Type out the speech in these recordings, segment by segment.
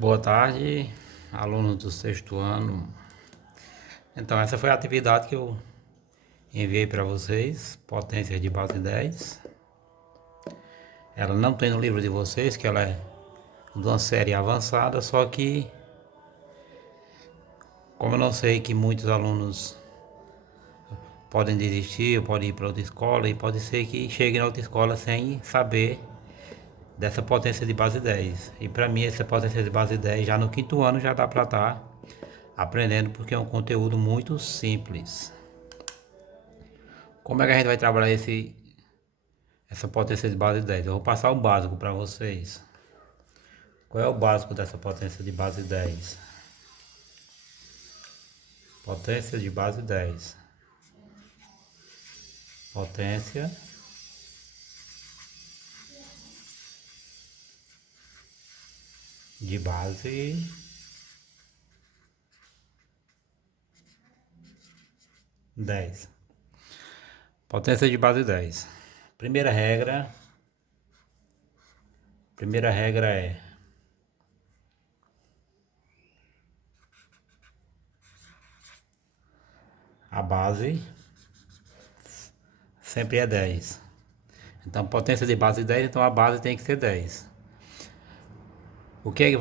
Boa tarde, alunos do sexto ano. Então, essa foi a atividade que eu enviei para vocês, potências de base 10. Ela não tem no livro de vocês, que ela é de uma série avançada, só que, como eu não sei que muitos alunos podem desistir, podem ir para outra escola, e pode ser que cheguem na outra escola sem saber dessa potência de base 10. E para mim, essa potência de base 10, já no quinto ano, já dá para estar aprendendo, porque é um conteúdo muito simples. Como é que a gente vai trabalhar essa potência de base 10? Eu vou passar o básico para vocês. Qual é o básico dessa potência de base 10? Potência de base 10. Potência de base 10. Potência de base 10. Primeira regra é a base sempre é 10. Então, potência de base 10, então a base tem que ser 10. O que é que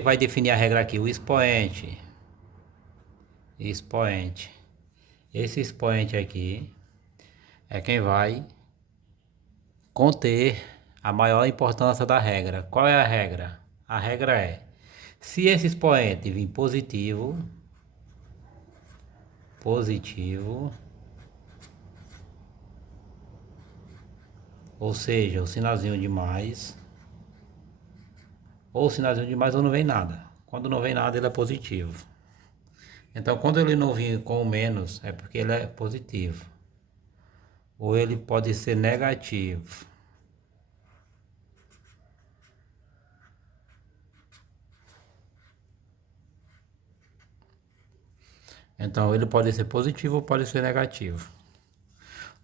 vai definir a regra aqui? O expoente. Expoente. Esse expoente aqui é quem vai conter a maior importância da regra. Qual é a regra? A regra é: se esse expoente vir positivo, ou seja, o sinalzinho de mais, ou o sinalzinho de mais ou não vem nada. Quando não vem nada, ele é positivo. Então, quando ele não vir com o menos, é porque ele é positivo. Ou ele pode ser negativo. Então, ele pode ser positivo ou pode ser negativo.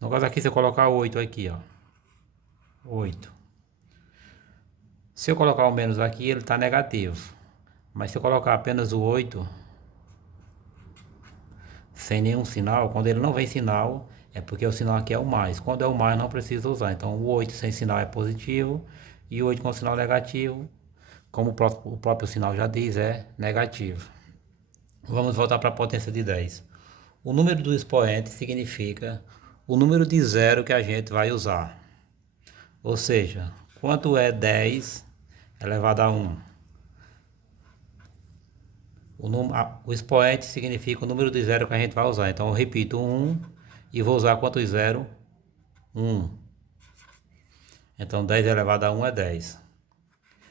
No caso aqui, você colocar 8 aqui, ó. 8. Se eu colocar o menos aqui, ele está negativo. Mas se eu colocar apenas o 8, sem nenhum sinal, quando ele não vem sinal, é porque o sinal aqui é o mais. Quando é o mais, não precisa usar. Então, o 8 sem sinal é positivo e o 8 com sinal negativo, como o próprio sinal já diz, é negativo. Vamos voltar para a potência de 10. O número do expoente significa o número de zero que a gente vai usar. Ou seja, quanto é 10 elevado a 1? O expoente significa o número de zero que a gente vai usar. Então eu repito 1 e vou usar quantos zero? 1. Então 10 elevado a 1 é 10.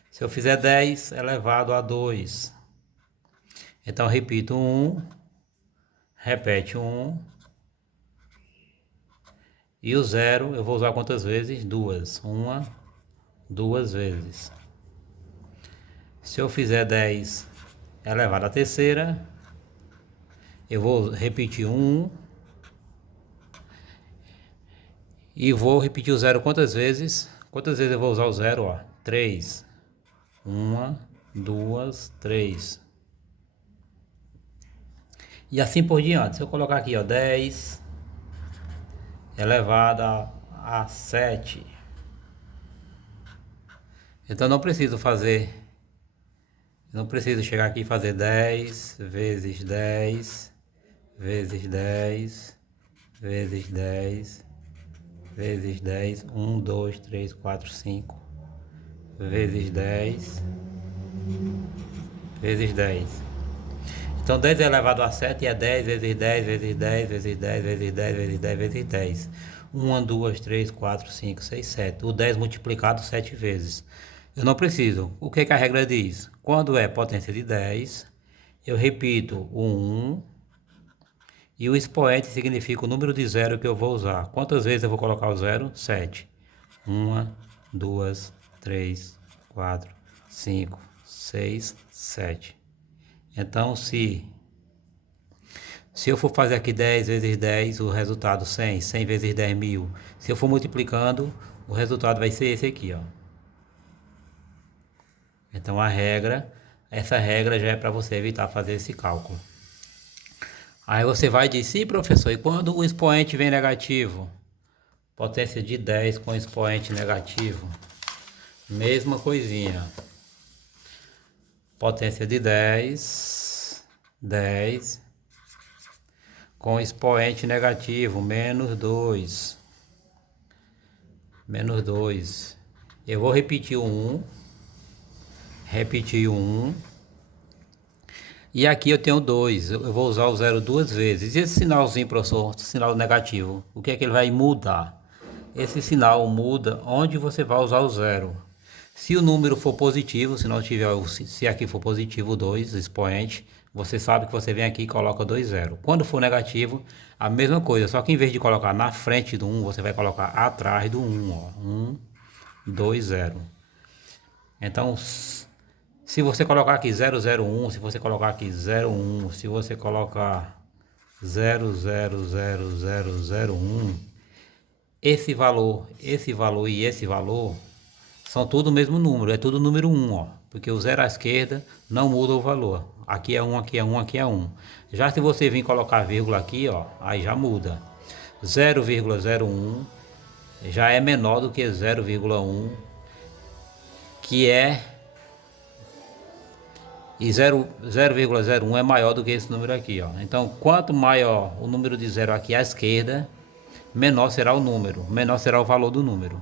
Se eu fizer 10 elevado a 2, então eu repito 1, repete 1, e o zero eu vou usar quantas vezes? 2. 2 vezes. Se eu fizer 10 elevado à terceira, eu vou repetir 1 e vou repetir o zero quantas vezes? Quantas vezes eu vou usar o zero? Ó, 3. 1, 2, 3. E assim por diante. Se eu colocar aqui, ó, 10 elevado a 7. Então não preciso chegar aqui e fazer 10 vezes 10 vezes 10 vezes 10 vezes 10, 1, 2, 3, 4, 5, vezes 10 vezes 10. Então 10 elevado a 7 é 10 vezes 10 vezes 10 vezes 10 vezes 10 vezes 10 vezes 10. 1, 2, 3, 4, 5, 6, 7. O 10 multiplicado 7 vezes. Eu não preciso. O que a regra diz? Quando é potência de 10, eu repito o 1 e o expoente significa o número de zero que eu vou usar. Quantas vezes eu vou colocar o zero? 7. 1, 2, 3, 4, 5, 6, 7. Então, se eu for fazer aqui 10 vezes 10, o resultado 100. 100 vezes 10, 1000. Se eu for multiplicando, o resultado vai ser esse aqui, ó. Então, a regra Essa regra já é para você evitar fazer esse cálculo. Aí você vai dizer, sim, professor, e quando o expoente vem negativo? Potência de 10 com expoente negativo. Mesma coisinha. Potência de 10 com expoente negativo, menos 2. Menos 2. Eu vou repetir o 1. Repetir o 1. E aqui eu tenho 2. Eu vou usar o 0 duas vezes. E esse sinalzinho, professor, sinal negativo, o que é que ele vai mudar? Esse sinal muda onde você vai usar o 0. Se o número for positivo, se não tiver, se aqui for positivo 2, expoente, você sabe que você vem aqui e coloca 2, 0. Quando for negativo, a mesma coisa, só que em vez de colocar na frente do 1, você vai colocar atrás do 1, ó. 1, 2, 0. Então, se você colocar aqui 001, se você colocar aqui 01, se você colocar 000001, esse valor e esse valor são tudo o mesmo número, é tudo número 1, ó. Porque o 0 à esquerda não muda o valor. Aqui é 1, aqui é 1, aqui é 1. Já se você vir colocar vírgula aqui, ó, aí já muda. 0,01 já é menor do que 0,1, que é... E 0,01 é maior do que esse número aqui, ó. Então, quanto maior o número de 0 aqui à esquerda, menor será o número, menor será o valor do número.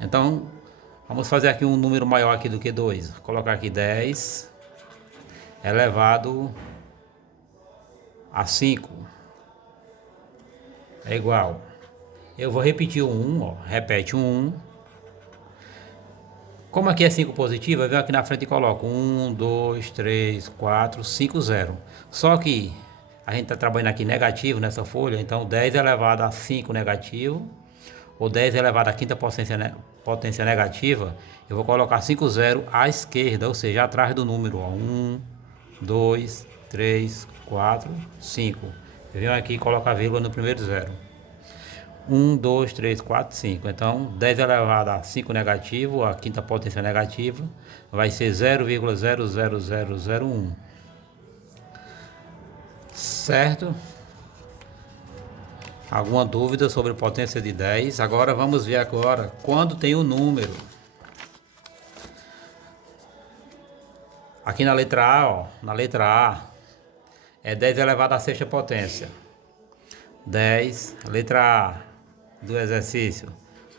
Então, vamos fazer aqui um número maior aqui do que 2. Vou colocar aqui 10 elevado a 5 é igual. Eu vou repetir o 1, ó. Repete o 1. Como aqui é 5 positivo, eu venho aqui na frente e coloco 1, 2, 3, 4, 5, 0. Só que a gente está trabalhando aqui negativo nessa folha, então 10 elevado a 5 negativo, ou 10 elevado a quinta potência negativa, eu vou colocar 5 0 à esquerda, ou seja, atrás do número, ó. 1, 2, 3, 4, 5. Eu venho aqui e coloco a vírgula no primeiro 0. 1, 2, 3, 4, 5. Então, 10 elevado a 5 negativo, a quinta potência negativa, vai ser 0,00001. Certo? Alguma dúvida sobre potência de 10? Agora vamos ver agora quando tem o número. Aqui na letra A, ó, na letra A, é 10 elevado à sexta potência. 10, letra A do exercício,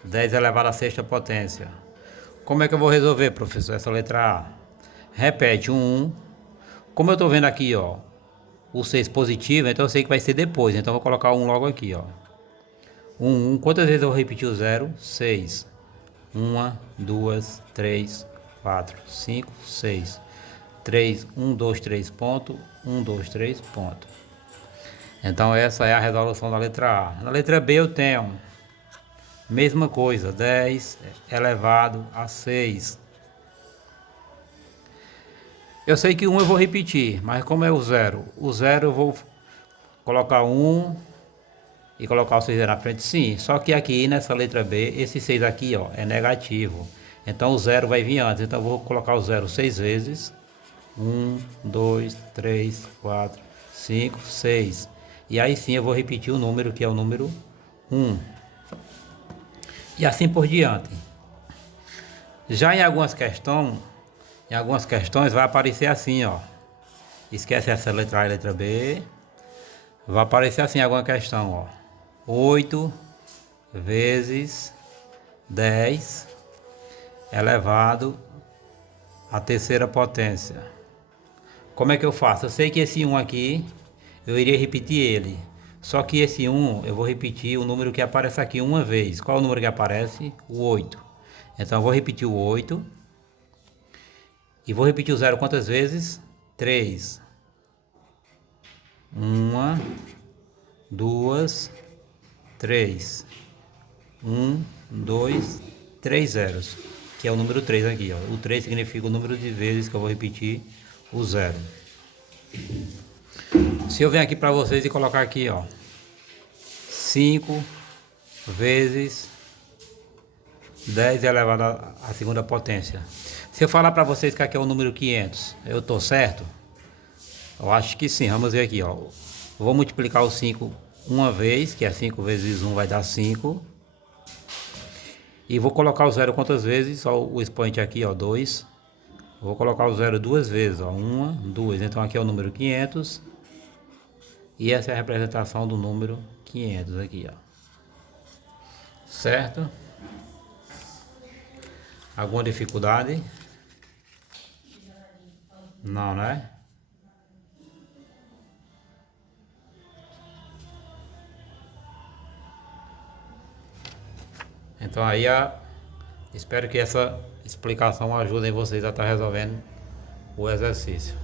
10 elevado à sexta potência. Como é que eu vou resolver, professor, essa letra A? Repete o 1. Como eu estou vendo aqui, ó, o 6 positivo, então eu sei que vai ser depois. Então eu vou colocar o 1 logo aqui, ó. 1. Quantas vezes eu vou repetir o 0? 6. 1, 2, 3, 4, 5, 6. 3, 1, 2, 3 ponto, 1, 2, 3 ponto. Então essa é a resolução da letra A. Na letra B eu tenho mesma coisa, 10 elevado a 6. Eu sei que 1 eu vou repetir, mas como é o 0? O 0 eu vou colocar 1 e colocar o 6 na frente, sim. Só que aqui nessa letra B, esse 6 aqui, ó, é negativo. Então o 0 vai vir antes. Então eu vou colocar o 0 6 vezes. 1, 2, 3, 4, 5, 6. E aí sim eu vou repetir o número, que é o número 1. E assim por diante. Já em algumas questões vai aparecer assim, ó. Esquece essa letra A e letra B. Vai aparecer assim alguma questão, ó. 8 vezes 10 elevado à terceira potência. Como é que eu faço? Eu sei que esse 1 aqui, eu iria repetir ele. Só que esse 1, eu vou repetir o número que aparece aqui uma vez. Qual é o número que aparece? O 8. Então eu vou repetir o 8. E vou repetir o 0 quantas vezes? 3. 1, 2, 3. 1, 2, 3 zeros. Que é o número 3 aqui, ó. O 3 significa o número de vezes que eu vou repetir o 0. Se eu venho aqui para vocês e colocar aqui, ó, 5 vezes 10 elevado à segunda potência. Se eu falar para vocês que aqui é o número 500, eu tô certo? Eu acho que sim. Vamos ver aqui, ó. Vou multiplicar o 5 uma vez, que é 5 vezes 1 vai dar 5. E vou colocar o zero quantas vezes? Só o expoente aqui, ó, 2. Vou colocar o zero duas vezes, ó, 1, 2. Então aqui é o número 500. E essa é a representação do número 500 aqui, ó. Certo? Alguma dificuldade? Não, né? Então aí espero que essa explicação ajude vocês a estar resolvendo o exercício.